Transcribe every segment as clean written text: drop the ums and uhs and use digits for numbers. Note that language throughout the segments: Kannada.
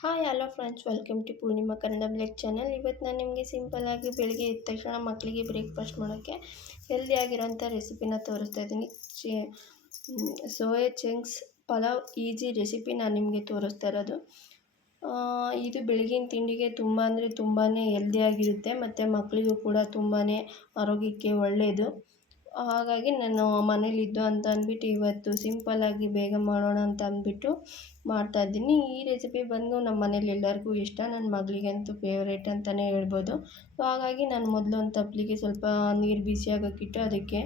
Hi hello friends, welcome to Purnima Kannada blog channel. ಇವತ್ತು ನಾನು ನಿಮಗೆ ಸಿಂಪಲ್ಲಾಗಿ ಬೆಳಿಗ್ಗೆ ಎದ್ದ ತಕ್ಷಣ ಮಕ್ಕಳಿಗೆ ಬ್ರೇಕ್ಫಾಸ್ಟ್ ಮಾಡೋಕ್ಕೆ ಹೆಲ್ದಿಯಾಗಿರೋಂಥ ರೆಸಿಪಿನ ತೋರಿಸ್ತಾ ಇದ್ದೀನಿ. Soya chunks pulao easy recipe ನಾನು ನಿಮಗೆ ತೋರಿಸ್ತಾ ಇರೋದು. ಇದು ಬೆಳಗಿನ ತಿಂಡಿಗೆ ತುಂಬ ಅಂದರೆ ತುಂಬಾ ಹೆಲ್ದಿಯಾಗಿರುತ್ತೆ ಮತ್ತು ಮಕ್ಕಳಿಗೂ ಕೂಡ ತುಂಬಾ ಆರೋಗ್ಯಕ್ಕೆ ಒಳ್ಳೆಯದು. ಹಾಗಾಗಿ ನಾನು ಮನೇಲಿದ್ದು ಅಂತ ಅಂದ್ಬಿಟ್ಟು ಇವತ್ತು ಸಿಂಪಲ್ಲಾಗಿ ಬೇಗ ಮಾಡೋಣ ಅಂತ ಅಂದ್ಬಿಟ್ಟು ಮಾಡ್ತಾಯಿದ್ದೀನಿ. ಈ ರೆಸಿಪಿ ಬಂದು ನಮ್ಮ ಮನೇಲಿ ಎಲ್ಲರಿಗೂ ಇಷ್ಟ, ನನ್ನ ಮಗಳಿಗಂತೂ ಫೇವ್ರೇಟ್ ಅಂತಲೇ ಹೇಳ್ಬೋದು. ಸೊ ಹಾಗಾಗಿ ನಾನು ಮೊದಲು ಒಂದು ತಪ್ಪಲಿಗೆ ಸ್ವಲ್ಪ ನೀರು ಬಿಸಿಯಾಗೋಕ್ಕಿಟ್ಟು ಅದಕ್ಕೆ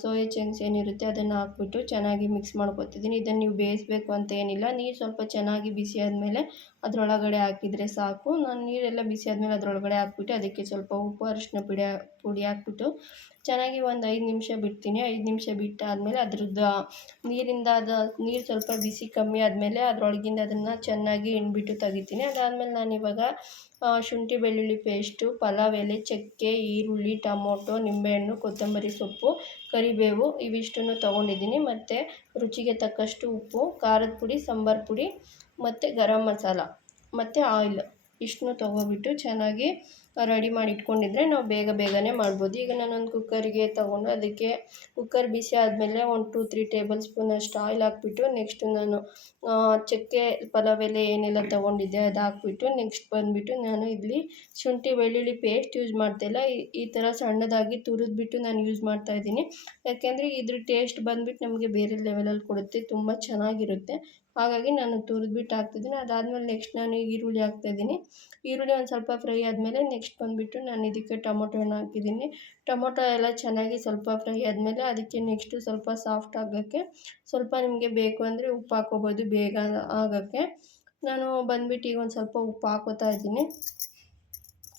ಸೋಯಾ ಚಂಕ್ಸ್ ಏನಿರುತ್ತೆ ಅದನ್ನು ಹಾಕ್ಬಿಟ್ಟು ಚೆನ್ನಾಗಿ ಮಿಕ್ಸ್ ಮಾಡ್ಕೊತಿದ್ದೀನಿ. ಇದನ್ನು ನೀವು ಬೇಯಿಸಬೇಕು ಅಂತ ಏನಿಲ್ಲ. ನೀರು ಸ್ವಲ್ಪ ಚೆನ್ನಾಗಿ ಬಿಸಿ ಆದಮೇಲೆ ಅದರೊಳಗಡೆ ಹಾಕಿದರೆ ಸಾಕು. ನಾನು ನೀರೆಲ್ಲ ಬಿಸಿ ಆದಮೇಲೆ ಅದರೊಳಗಡೆ ಹಾಕ್ಬಿಟ್ಟು ಅದಕ್ಕೆ ಸ್ವಲ್ಪ ಉಪ್ಪು ಅರಿಶಿನ ಪುಡಿ ಹಾಕ್ಬಿಟ್ಟು ಚೆನ್ನಾಗಿ ಒಂದು 5 ನಿಮಿಷ ಬಿಡ್ತೀನಿ. 5 ನಿಮಿಷ ಬಿಟ್ಟಾದಮೇಲೆ ಅದ್ರದ್ದು ನೀರು ಸ್ವಲ್ಪ ಬಿಸಿ ಕಮ್ಮಿ ಆದಮೇಲೆ ಅದರೊಳಗಿಂದ ಅದನ್ನು ಚೆನ್ನಾಗಿ ಹಿಂಡ್ಬಿಟ್ಟು ತೆಗಿತೀನಿ. ಅದಾದಮೇಲೆ ನಾನಿವಾಗ ಶುಂಠಿ ಬೆಳ್ಳುಳ್ಳಿ ಪೇಸ್ಟು, ಪಲಾವ್ ಎಲೆ, ಚಕ್ಕೆ, ಈರುಳ್ಳಿ, ಟೊಮೊಟೊ, ನಿಂಬೆಹಣ್ಣು, ಕೊತ್ತಂಬರಿ ಸೊಪ್ಪು, ಕರಿಬೇವು ಇವಿಷ್ಟನ್ನು ತೊಗೊಂಡಿದ್ದೀನಿ. ಮತ್ತು ರುಚಿಗೆ ತಕ್ಕಷ್ಟು ಉಪ್ಪು, ಖಾರದ ಪುಡಿ, ಸಾಂಬಾರು ಪುಡಿ ಮತ್ತು ಗರಂ ಮಸಾಲ ಮತ್ತು ಆಯಿಲ್ ಇಷ್ಟನ್ನು ತೊಗೊಬಿಟ್ಟು ಚೆನ್ನಾಗಿ ರೆಡಿ ಮಾಡಿ ಇಟ್ಕೊಂಡಿದ್ರೆ ನಾವು ಬೇಗನೆ ಮಾಡ್ಬೋದು. ಈಗ ನಾನೊಂದು ಕುಕ್ಕರಿಗೆ ತೊಗೊಂಡು ಅದಕ್ಕೆ ಕುಕ್ಕರ್ ಬಿಸಿ ಆದಮೇಲೆ ಒಂದು 2-3 ಟೇಬಲ್ ಸ್ಪೂನಷ್ಟು ಆಯಿಲ್ ಹಾಕ್ಬಿಟ್ಟು ನೆಕ್ಸ್ಟ್ ನಾನು ಚಕ್ಕೆ ಪಲಾವ್ ಎಲೆ ಏನೆಲ್ಲ ತೊಗೊಂಡಿದ್ದೆ ಅದು ಹಾಕ್ಬಿಟ್ಟು ನೆಕ್ಸ್ಟ್ ಬಂದುಬಿಟ್ಟು ನಾನು ಇಲ್ಲಿ ಶುಂಠಿ ಬೆಳ್ಳುಳ್ಳಿ ಪೇಸ್ಟ್ ಯೂಸ್ ಮಾಡ್ತಾಯಿಲ್ಲ. ಈ ಥರ ಸಣ್ಣದಾಗಿ ತುರಿದ್ಬಿಟ್ಟು ನಾನು ಯೂಸ್ ಮಾಡ್ತಾಯಿದ್ದೀನಿ. ಯಾಕೆಂದರೆ ಇದ್ರ ಟೇಸ್ಟ್ ಬಂದುಬಿಟ್ಟು ನಮಗೆ ಬೇರೆ ಲೆವೆಲಲ್ಲಿ ಕೊಡುತ್ತೆ, ತುಂಬ ಚೆನ್ನಾಗಿರುತ್ತೆ. ಹಾಗಾಗಿ ನಾನು ತುರಿದ್ಬಿಟ್ಟು ಹಾಕ್ತಿದ್ದೀನಿ. ಅದಾದಮೇಲೆ ನೆಕ್ಸ್ಟ್ ನಾನು ಈರುಳ್ಳಿ ಹಾಕ್ತಾಯಿದ್ದೀನಿ. ಈರುಳ್ಳಿ ಒಂದು ಸ್ವಲ್ಪ ಫ್ರೈ ಆದಮೇಲೆ ನೆಕ್ಸ್ಟ್ ಬಂದುಬಿಟ್ಟು ನಾನು ಇದಕ್ಕೆ ಟೊಮೊಟೊ ಹಣ್ಣು ಹಾಕಿದ್ದೀನಿ. ಟೊಮೊಟೊ ಎಲ್ಲ ಚೆನ್ನಾಗಿ ಸ್ವಲ್ಪ ಫ್ರೈ ಆದಮೇಲೆ ಅದಕ್ಕೆ ನೆಕ್ಸ್ಟು ಸ್ವಲ್ಪ ಸಾಫ್ಟ್ ಆಗೋಕ್ಕೆ ಸ್ವಲ್ಪ ನಿಮಗೆ ಬೇಕು ಅಂದರೆ ಉಪ್ಪು ಹಾಕ್ಕೋಬೋದು ಬೇಗ ಆಗೋಕ್ಕೆ. ನಾನು ಬಂದುಬಿಟ್ಟು ಈಗ ಒಂದು ಸ್ವಲ್ಪ ಉಪ್ಪು ಹಾಕ್ಕೋತಾ ಇದ್ದೀನಿ.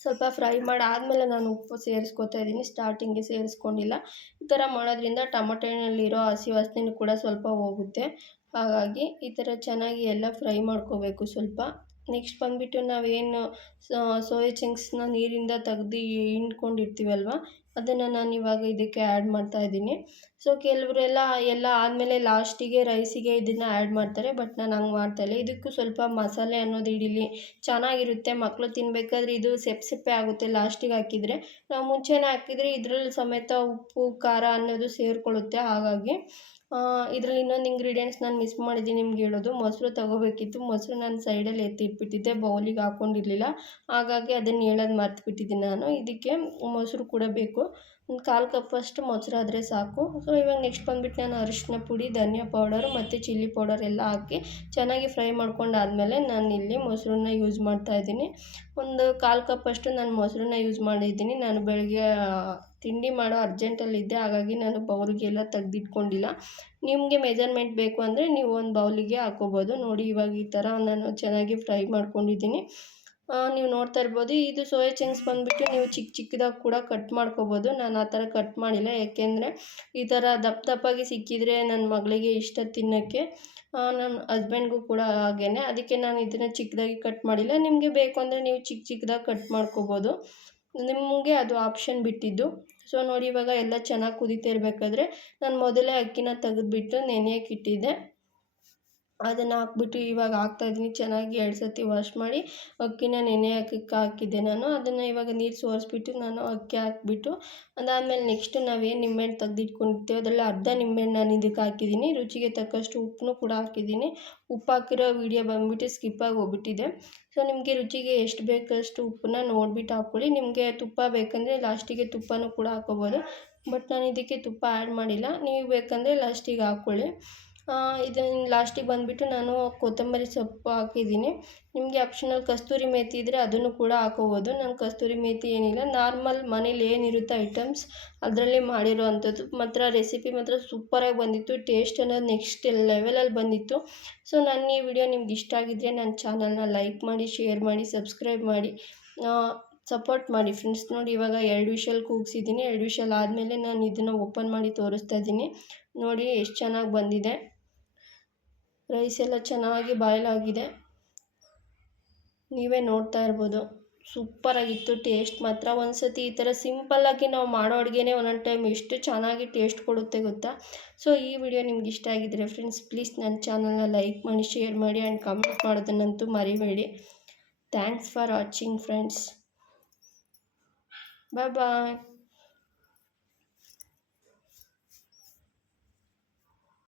ಸ್ವಲ್ಪ ಫ್ರೈ ಮಾಡಿ ಆದಮೇಲೆ ನಾನು ಉಪ್ಪು ಸೇರಿಸ್ಕೊತಾ ಇದ್ದೀನಿ, ಸ್ಟಾರ್ಟಿಂಗ್ಗೆ ಸೇರಿಸ್ಕೊಂಡಿಲ್ಲ. ಈ ಥರ ಮಾಡೋದ್ರಿಂದ ಟೊಮೊಟೊ ಹಣ್ಣಲ್ಲಿರೋ ಹಸಿ ವಾಸನೆನೂ ಕೂಡ ಸ್ವಲ್ಪ ಹೋಗುತ್ತೆ. ಹಾಗಾಗಿ ಈ ಥರ ಚೆನ್ನಾಗಿ ಎಲ್ಲ ಫ್ರೈ ಮಾಡ್ಕೋಬೇಕು ಸ್ವಲ್ಪ. ನೆಕ್ಸ್ಟ್ ಬಂದುಬಿಟ್ಟು ನಾವೇನು ಸೋಯಾ ಚಂಕ್ಸ್ನ ನೀರಿಂದ ತೆಗ್ದು ಹಿಂಡ್ಕೊಂಡಿರ್ತೀವಲ್ವ, ಅದನ್ನು ನಾನು ಇವಾಗ ಇದಕ್ಕೆ ಆ್ಯಡ್ ಮಾಡ್ತಾಯಿದ್ದೀನಿ. ಸೊ ಕೆಲವರೆಲ್ಲ ಎಲ್ಲ ಆದಮೇಲೆ ಲಾಸ್ಟಿಗೆ ರೈಸಿಗೆ ಇದನ್ನು ಆ್ಯಡ್ ಮಾಡ್ತಾರೆ, ಬಟ್ ನಾನು ಹಂಗೆ ಮಾಡ್ತಾಯಿಲ್ಲ. ಇದಕ್ಕೂ ಸ್ವಲ್ಪ ಮಸಾಲೆ ಅನ್ನೋದು ಹಿಡೀಲಿ, ಚೆನ್ನಾಗಿರುತ್ತೆ. ಮಕ್ಕಳು ತಿನ್ನಬೇಕಾದ್ರೆ ಇದು ಸೆಪ್ಪೆ ಆಗುತ್ತೆ ಲಾಸ್ಟಿಗೆ ಹಾಕಿದರೆ. ನಾವು ಮುಂಚೆನೇ ಹಾಕಿದರೆ ಇದರಲ್ಲಿ ಸಮೇತ ಉಪ್ಪು ಖಾರ ಅನ್ನೋದು ಸೇರಿಕೊಳ್ಳುತ್ತೆ. ಹಾಗಾಗಿ ಇದರಲ್ಲಿ ಇನ್ನೊಂದು ಇಂಗ್ರೀಡಿಯೆಂಟ್ಸ್ ನಾನು ಮಿಸ್ ಮಾಡಿದ್ದೀನಿ ನಿಮ್ಗೆ ಹೇಳೋದು. ಮೊಸರು ತೊಗೋಬೇಕಿತ್ತು, ಮೊಸರು ನಾನು ಸೈಡಲ್ಲಿ ಎತ್ತಿಟ್ಬಿಟ್ಟಿದ್ದೆ, ಬೌಲಿಗೆ ಹಾಕ್ಕೊಂಡಿರಲಿಲ್ಲ. ಹಾಗಾಗಿ ಅದನ್ನು ಹೇಳೋದು ಮರ್ತುಬಿಟ್ಟಿದ್ದೀನಿ ನಾನು. ಇದಕ್ಕೆ ಮೊಸರು ಕೂಡ ಬೇಕು, ಒಂದು 1/4 ಕಪ್ಪಷ್ಟು ಮೊಸರು ಆದರೆ ಸಾಕು. ಸೊ ಇವಾಗ ನೆಕ್ಸ್ಟ್ ಬಂದುಬಿಟ್ಟು ನಾನು ಅರಿಶಿನ ಪುಡಿ, ಧನಿಯಾ ಪೌಡರು ಮತ್ತು ಚಿಲ್ಲಿ ಪೌಡರ್ ಎಲ್ಲ ಹಾಕಿ ಚೆನ್ನಾಗಿ ಫ್ರೈ ಮಾಡ್ಕೊಂಡಾದಮೇಲೆ ನಾನು ಇಲ್ಲಿ ಮೊಸರನ್ನ ಯೂಸ್ ಮಾಡ್ತಾಯಿದ್ದೀನಿ. ಒಂದು 1/4 ಕಪ್ಪಷ್ಟು ನಾನು ಮೊಸರನ್ನ ಯೂಸ್ ಮಾಡಿದ್ದೀನಿ. ನಾನು ಬೆಳಗ್ಗೆ ತಿಂಡಿ ಮಾಡೋ ಅರ್ಜೆಂಟಲ್ಲಿದ್ದೆ, ಹಾಗಾಗಿ ನಾನು ಬೌಲ್ಗೆಲ್ಲ ತೆಗ್ದಿಟ್ಕೊಂಡಿಲ್ಲ. ನಿಮಗೆ ಮೆಜರ್ಮೆಂಟ್ ಬೇಕು ಅಂದರೆ ನೀವು ಒಂದು ಬೌಲಿಗೆ ಹಾಕ್ಕೋಬೋದು. ನೋಡಿ ಇವಾಗ ಈ ಥರ ನಾನು ಚೆನ್ನಾಗಿ ಫ್ರೈ ಮಾಡ್ಕೊಂಡಿದ್ದೀನಿ. ನೀವು ನೋಡ್ತಾ ಇರ್ಬೋದು. ಇದು ಸೋಯಾ ಚಂಕ್ಸ್ ಬಂದುಬಿಟ್ಟು ನೀವು ಚಿಕ್ಕದಾಗಿ ಕೂಡ ಕಟ್ ಮಾಡ್ಕೋಬೋದು. ನಾನು ಆ ಥರ ಕಟ್ ಮಾಡಿಲ್ಲ, ಏಕೆಂದರೆ ಈ ಥರ ದಪ್ಪದಾಗಿ ಸಿಕ್ಕಿದರೆ ನನ್ನ ಮಗಳಿಗೆ ಇಷ್ಟ ತಿನ್ನೋಕ್ಕೆ, ನನ್ನ ಹಸ್ಬೆಂಡ್ಗೂ ಕೂಡ ಹಾಗೇ. ಅದಕ್ಕೆ ನಾನು ಇದನ್ನು ಚಿಕ್ಕದಾಗಿ ಕಟ್ ಮಾಡಿಲ್ಲ. ನಿಮಗೆ ಬೇಕು ಅಂದರೆ ನೀವು ಚಿಕ್ಕದಾಗಿ ಕಟ್ ಮಾಡ್ಕೋಬೋದು, ನಿಮಗೆ ಅದು ಆಪ್ಷನ್ ಬಿಟ್ಟಿದ್ದು. ಸೊ ನೋಡಿ ಇವಾಗ ಎಲ್ಲ ಚೆನ್ನಾಗಿ ಕುದೀತಾ ಇರಬೇಕಾದ್ರೆ ನಾನು ಮೊದಲೇ ಅಕ್ಕಿನ ತೆಗೆದುಬಿಟ್ಟು ನೆನೆಯೋಕೆ ಇಟ್ಟಿದ್ದೆ. ಅದನ್ನು ಹಾಕ್ಬಿಟ್ಟು ಇವಾಗ ಹಾಕ್ತಾಯಿದ್ದೀನಿ. ಚೆನ್ನಾಗಿ 2 ಸತಿ ವಾಶ್ ಮಾಡಿ ಅಕ್ಕಿನ ನೆನೆಯೋಕೆ ಹಾಕಿದ್ದೆ ನಾನು. ಅದನ್ನು ಇವಾಗ ನೀರು ಸೋರಿಸ್ಬಿಟ್ಟು ನಾನು ಅಕ್ಕಿ ಹಾಕ್ಬಿಟ್ಟು ಅದಾದಮೇಲೆ ನೆಕ್ಸ್ಟು ನಾವೇನು ನಿಂಬೆಹಣ್ಣು ತೆಗೆದಿಟ್ಕೊಂಡಿರ್ತೀವಿ ಅದರಲ್ಲಿ ಅರ್ಧ ನಿಂಬೆಹಣ್ಣು ನಾನು ಇದಕ್ಕೆ ಹಾಕಿದ್ದೀನಿ. ರುಚಿಗೆ ತಕ್ಕಷ್ಟು ಉಪ್ಪನ್ನು ಕೂಡ ಹಾಕಿದ್ದೀನಿ. ಉಪ್ಪು ಹಾಕಿರೋ ವೀಡಿಯೋ ಬಂದುಬಿಟ್ಟು ಸ್ಕಿಪ್ಪಾಗಿ ಹೋಗ್ಬಿಟ್ಟಿದೆ. ಸೊ ನಿಮಗೆ ರುಚಿಗೆ ಎಷ್ಟು ಬೇಕಷ್ಟು ಉಪ್ಪನ್ನ ನೋಡಿಬಿಟ್ಟು ಹಾಕ್ಕೊಳ್ಳಿ. ನಿಮಗೆ ತುಪ್ಪ ಬೇಕಂದರೆ ಲಾಸ್ಟಿಗೆ ತುಪ್ಪನೂ ಕೂಡ ಹಾಕ್ಕೋಬೋದು, ಬಟ್ ನಾನು ಇದಕ್ಕೆ ತುಪ್ಪ ಆ್ಯಡ್ ಮಾಡಿಲ್ಲ. ನೀವು ಬೇಕಂದರೆ ಲಾಸ್ಟಿಗೆ ಹಾಕ್ಕೊಳ್ಳಿ. ಇದನ್ನು ಲಾಸ್ಟಿಗೆ ಬಂದುಬಿಟ್ಟು ನಾನು ಕೊತ್ತಂಬರಿ ಸೊಪ್ಪು ಹಾಕಿದ್ದೀನಿ. ನಿಮಗೆ ಆಪ್ಷನಲ್ ಕಸ್ತೂರಿ ಮೇಥಿ ಇದ್ದರೆ ಅದನ್ನು ಕೂಡ ಹಾಕ್ಕೋಬೋದು. ನಾನು ಕಸ್ತೂರಿ ಮೇಥಿ ಏನಿಲ್ಲ, ನಾರ್ಮಲ್ ಮನೇಲಿ ಏನಿರುತ್ತೆ ಐಟಮ್ಸ್ ಅದರಲ್ಲೇ ಮಾಡಿರೋ ಅಂಥದ್ದು. ಮಾತ್ರ ರೆಸಿಪಿ ಮಾತ್ರ ಸೂಪರಾಗಿ ಬಂದಿತ್ತು. ಟೇಸ್ಟ್ ಅನ್ನೋದು ನೆಕ್ಸ್ಟ್ ಲೆವೆಲಲ್ಲಿ ಬಂದಿತ್ತು. ಸೊ ನನ್ನ ಈ ವಿಡಿಯೋ ನಿಮ್ಗೆ ಇಷ್ಟ ಆಗಿದ್ದರೆ ನನ್ನ ಚಾನಲ್ನ ಲೈಕ್ ಮಾಡಿ, ಶೇರ್ ಮಾಡಿ, ಸಬ್ಸ್ಕ್ರೈಬ್ ಮಾಡಿ, ಸಪೋರ್ಟ್ ಮಾಡಿ ಫ್ರೆಂಡ್ಸ್. ನೋಡಿ ಇವಾಗ 2 ವಿಷಲ್ ಕೂಗಿಸಿದ್ದೀನಿ. 2 ವಿಷಲ್ ಆದಮೇಲೆ ನಾನು ಇದನ್ನು ಓಪನ್ ಮಾಡಿ ತೋರಿಸ್ತಾ ಇದ್ದೀನಿ. ನೋಡಿ ಎಷ್ಟು ಚೆನ್ನಾಗಿ ಬಂದಿದೆ. ರೈಸ್ ಎಲ್ಲ ಚೆನ್ನಾಗಿ ಬಾಯ್ಲ್ ಆಗಿದೆ, ನೀವೇ ನೋಡ್ತಾ ಇರ್ಬೋದು. ಸೂಪರಾಗಿತ್ತು. ಟೇಸ್ಟ್ ಮಾತ್ರ ಒಂದು ಸತಿ ಈ ಥರ ಸಿಂಪಲ್ಲಾಗಿ ನಾವು ಮಾಡೋ ಅಡುಗೆನೇ ಒಂದೊಂದು ಟೈಮ್ ಎಷ್ಟು ಚೆನ್ನಾಗಿ ಟೇಸ್ಟ್ ಕೊಡುತ್ತೆ ಗೊತ್ತಾ. ಸೊ ಈ ವಿಡಿಯೋ ನಿಮ್ಗೆ ಇಷ್ಟ ಆಗಿದ್ರೆ ಫ್ರೆಂಡ್ಸ್ ಪ್ಲೀಸ್ ನನ್ನ ಚಾನಲ್ನ ಲೈಕ್ ಮಾಡಿ, ಶೇರ್ ಮಾಡಿ ಆ್ಯಂಡ್ ಕಮೆಂಟ್ ಮಾಡೋದನ್ನಂತೂ ಮರಿಬೇಡಿ. Thanks for watching friends. Bye bye.